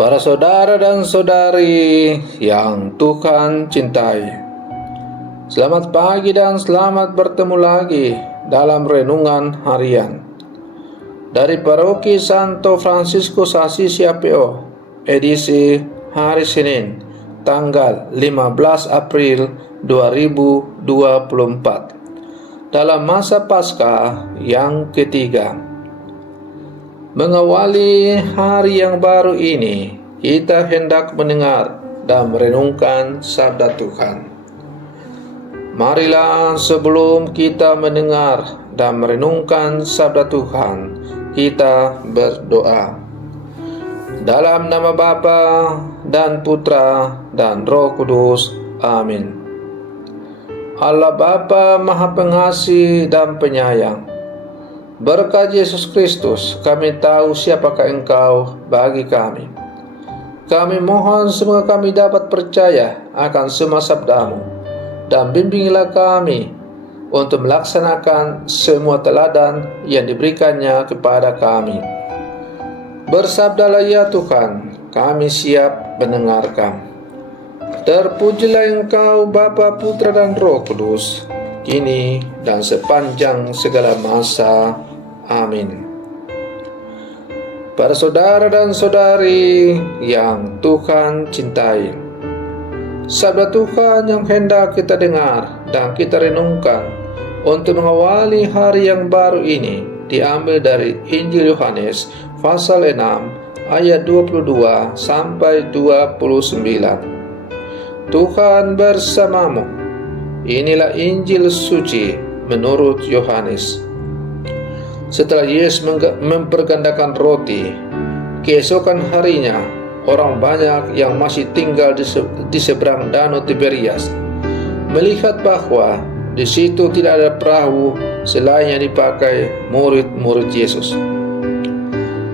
Para saudara dan saudari yang Tuhan cintai, selamat pagi dan selamat bertemu lagi dalam renungan harian dari Paroki Santo Fransiskus Assisi APO, edisi hari Senin, tanggal 15 April 2024, dalam masa Paskah yang ketiga. Mengawali hari yang baru ini, kita hendak mendengar dan merenungkan sabda Tuhan. Marilah sebelum kita mendengar dan merenungkan sabda Tuhan, kita berdoa. Dalam nama Bapa dan Putra dan Roh Kudus. Amin. Allah Bapa Maha Pengasih dan Penyayang, berkat Yesus Kristus, kami tahu siapakah Engkau bagi kami. Kami mohon semoga kami dapat percaya akan semua sabdamu, dan bimbinglah kami untuk melaksanakan semua teladan yang diberikannya kepada kami. Bersabdalah ya Tuhan, kami siap mendengarkan. Terpujilah Engkau Bapa, Putra dan Roh Kudus, kini dan sepanjang segala masa. Amin. Para saudara dan saudari yang Tuhan cintai, sabda Tuhan yang hendak kita dengar dan kita renungkan untuk mengawali hari yang baru ini diambil dari Injil Yohanes pasal 6 ayat 22 sampai 29. Tuhan bersamamu. Inilah Injil suci menurut Yohanes. Setelah Yesus mempergandakan roti, keesokan harinya orang banyak yang masih tinggal di seberang danau Tiberias melihat bahwa di situ tidak ada perahu selain yang dipakai murid-murid Yesus.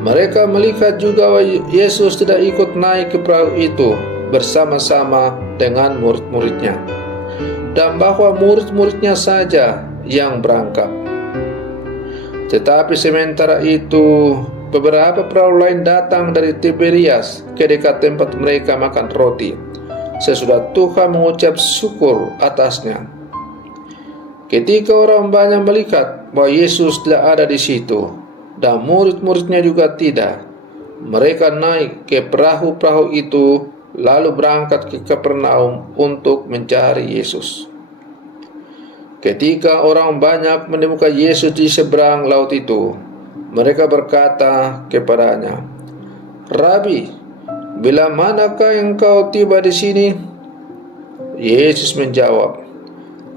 Mereka melihat juga bahwa Yesus tidak ikut naik ke perahu itu bersama-sama dengan murid-muridnya, dan bahwa murid-muridnya saja yang berangkat. Tetapi sementara itu, beberapa perahu lain datang dari Tiberias ke dekat tempat mereka makan roti, sesudah Tuhan mengucap syukur atasnya. Ketika orang banyak melihat bahwa Yesus tidak ada di situ, dan murid-muridnya juga tidak, mereka naik ke perahu-perahu itu, lalu berangkat ke Kapernaum untuk mencari Yesus. Ketika orang banyak menemukan Yesus di seberang laut itu, mereka berkata kepadanya, "Rabi, bila manakah engkau tiba di sini?" Yesus menjawab,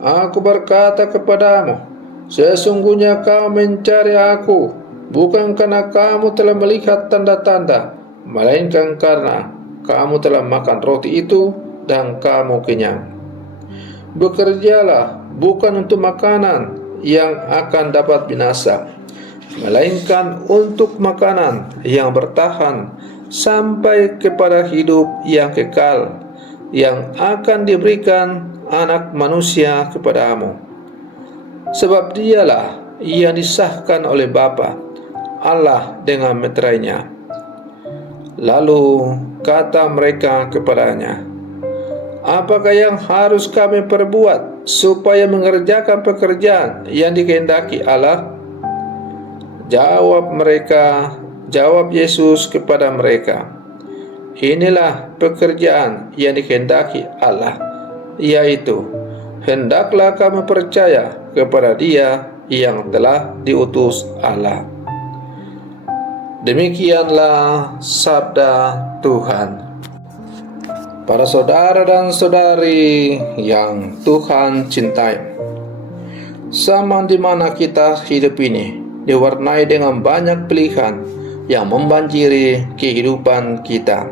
"Aku berkata kepadamu, sesungguhnya kau mencari Aku, bukan karena kamu telah melihat tanda-tanda, melainkan karena kamu telah makan roti itu dan kamu kenyang. Bekerjalah bukan untuk makanan yang akan dapat binasa, melainkan untuk makanan yang bertahan sampai kepada hidup yang kekal, yang akan diberikan Anak Manusia kepadamu. Sebab dialah yang disahkan oleh Bapa Allah dengan meterainya." Lalu kata mereka kepadanya, "Apakah yang harus kami perbuat supaya mengerjakan pekerjaan yang dikehendaki Allah?" Jawab Yesus kepada mereka, "Inilah pekerjaan yang dikehendaki Allah, yaitu hendaklah kamu percaya kepada Dia yang telah diutus Allah." Demikianlah sabda Tuhan. Para saudara dan saudari yang Tuhan cintai, zaman di mana kita hidup ini diwarnai dengan banyak pilihan yang membanjiri kehidupan kita.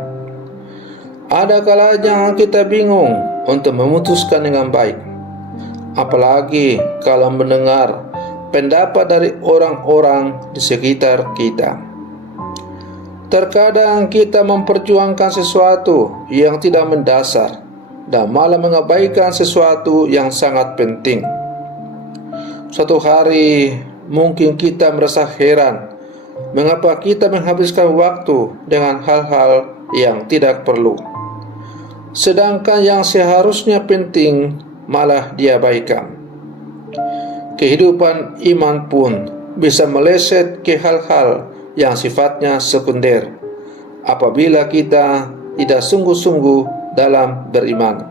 Ada kalanya kita bingung untuk memutuskan dengan baik, apalagi kalau mendengar pendapat dari orang-orang di sekitar kita. Terkadang kita memperjuangkan sesuatu yang tidak mendasar dan malah mengabaikan sesuatu yang sangat penting. Suatu hari mungkin kita merasa heran mengapa kita menghabiskan waktu dengan hal-hal yang tidak perlu. Sedangkan yang seharusnya penting malah diabaikan. Kehidupan iman pun bisa meleset ke hal-hal yang sifatnya sekunder apabila kita tidak sungguh-sungguh dalam beriman.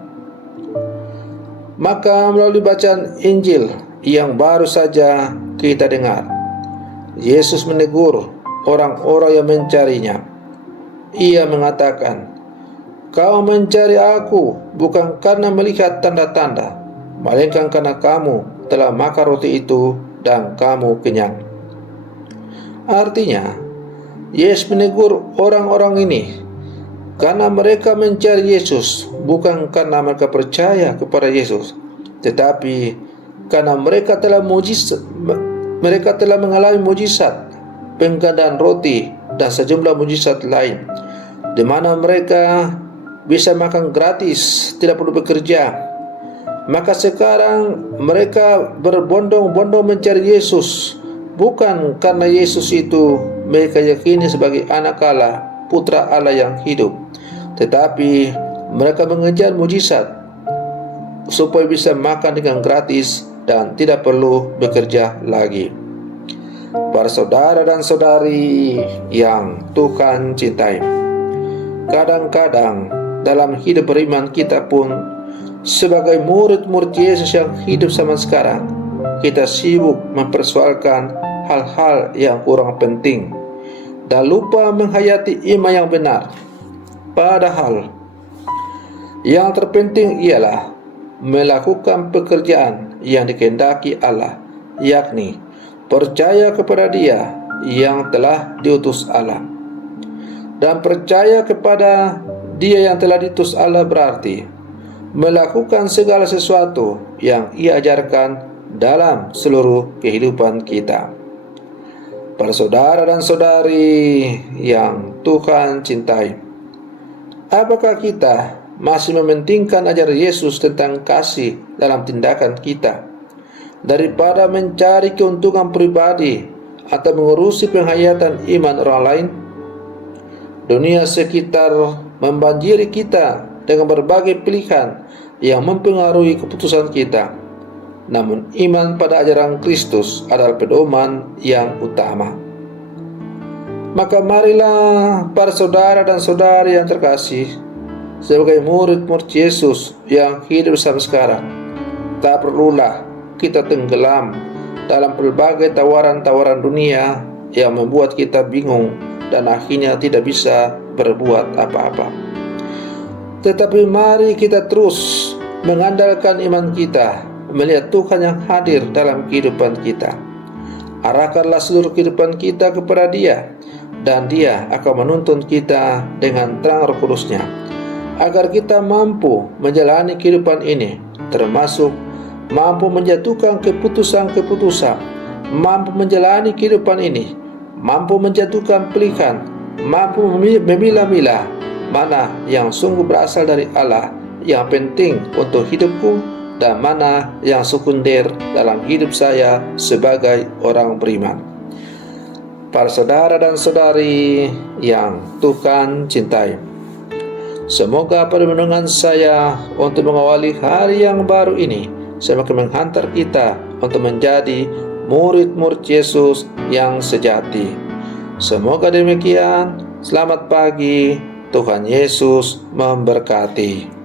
Maka melalui bacaan Injil yang baru saja kita dengar, Yesus menegur orang-orang yang mencarinya. Ia mengatakan, "Kau mencari aku bukan karena melihat tanda-tanda, melainkan karena kamu telah makan roti itu dan kamu kenyang." Artinya, Yesus menegur orang-orang ini karena mereka mencari Yesus bukan karena mereka percaya kepada Yesus, tetapi karena mereka telah mengalami mujizat penggandaan roti dan sejumlah mujizat lain, di mana mereka bisa makan gratis, tidak perlu bekerja. Maka sekarang mereka berbondong-bondong mencari Yesus, bukan karena Yesus itu mereka yakini sebagai anak Allah, putra Allah yang hidup, tetapi mereka mengejar mujizat supaya bisa makan dengan gratis dan tidak perlu bekerja lagi. Para saudara dan saudari yang Tuhan cintai, kadang-kadang dalam hidup beriman kita pun sebagai murid-murid Yesus yang hidup zaman sekarang, kita sibuk mempersoalkan hal-hal yang kurang penting dan lupa menghayati iman yang benar. Padahal yang terpenting ialah melakukan pekerjaan yang dikehendaki Allah, yakni percaya kepada Dia yang telah diutus Allah. Dan percaya kepada Dia yang telah diutus Allah berarti melakukan segala sesuatu yang Ia ajarkan dalam seluruh kehidupan kita. Para saudara dan saudari yang Tuhan cintai, apakah kita masih mementingkan ajaran Yesus tentang kasih dalam tindakan kita daripada mencari keuntungan pribadi atau mengurusi penghayatan iman orang lain? Dunia sekitar membanjiri kita dengan berbagai pilihan yang mempengaruhi keputusan kita. Namun iman pada ajaran Kristus adalah pedoman yang utama. Maka marilah para saudara dan saudari yang terkasih, sebagai murid-murid Yesus yang hidup sampai sekarang, tak perlulah kita tenggelam dalam berbagai tawaran-tawaran dunia yang membuat kita bingung dan akhirnya tidak bisa berbuat apa-apa. Tetapi mari kita terus mengandalkan iman kita, melihat Tuhan yang hadir dalam kehidupan kita. Arahkanlah seluruh kehidupan kita kepada Dia, dan Dia akan menuntun kita dengan terang Roh Kudus-Nya, agar kita mampu menjalani kehidupan ini, termasuk mampu menjatuhkan keputusan-keputusan, mampu menjalani kehidupan ini, mampu menjatuhkan pilihan, mampu memilah-milah mana yang sungguh berasal dari Allah, yang penting untuk hidupku, dan mana yang sekunder dalam hidup saya sebagai orang beriman. Para saudara dan saudari yang Tuhan cintai, semoga permenungan saya untuk mengawali hari yang baru ini semakin menghantar kita untuk menjadi murid-murid Yesus yang sejati. Semoga demikian. Selamat pagi. Tuhan Yesus memberkati.